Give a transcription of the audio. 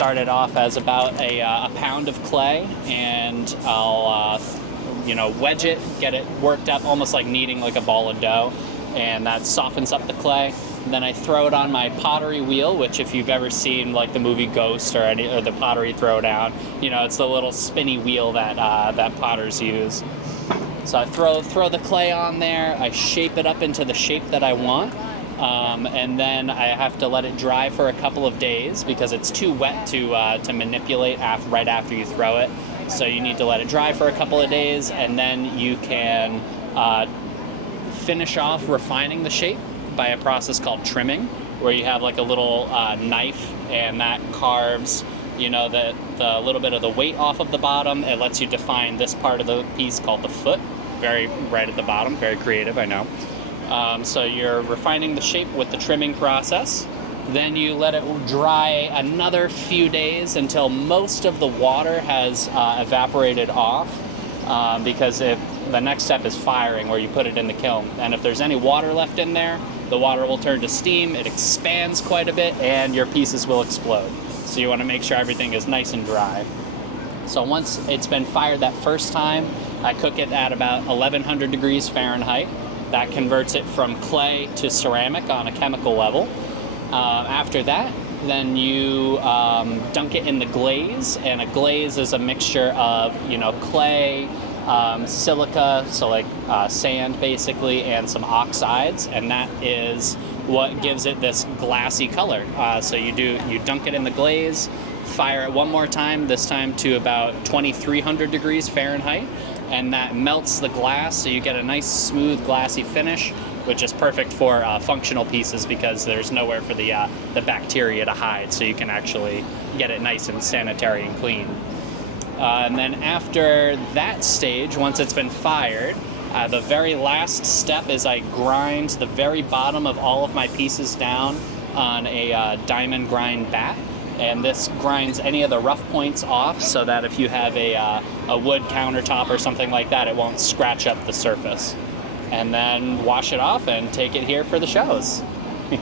start it off as about a pound of clay, and I'll wedge it, get it worked up almost like kneading like a ball of dough, and that softens up the clay. And then I throw it on my pottery wheel, which if you've ever seen like the movie Ghost or the pottery throwdown, it's the little spinny wheel that potters use. So I throw the clay on there, I shape it up into the shape that I want, and then I have to let it dry for a couple of days because it's too wet to manipulate right after you throw it. So you need to let it dry for a couple of days, and then you can finish off refining the shape by a process called trimming, where you have like a little knife, and that carves the little bit of the weight off of the bottom. It lets you define this part of the piece called the foot, right at the bottom. Very creative, I know. So you're refining the shape with the trimming process. Then you let it dry another few days until most of the water has evaporated off, because the next step is firing, where you put it in the kiln. And if there's any water left in there, the water will turn to steam, it expands quite a bit, and your pieces will explode. So you want to make sure everything is nice and dry. So once it's been fired that first time, I cook it at about 1100 degrees Fahrenheit. That converts it from clay to ceramic on a chemical level. After that, then you dunk it in the glaze, and a glaze is a mixture of clay, silica, so like sand basically, and some oxides, and that is what gives it this glassy color. So you dunk it in the glaze, fire it one more time, this time to about 2300 degrees Fahrenheit, and that melts the glass, so you get a nice smooth glassy finish, which is perfect for functional pieces because there's nowhere for the bacteria to hide, so you can actually get it nice and sanitary and clean. And then after that stage, once it's been fired, the very last step is I grind the very bottom of all of my pieces down on a diamond grind bat. And this grinds any of the rough points off, so that if you have a wood countertop or something like that, it won't scratch up the surface. And then wash it off and take it here for the shows.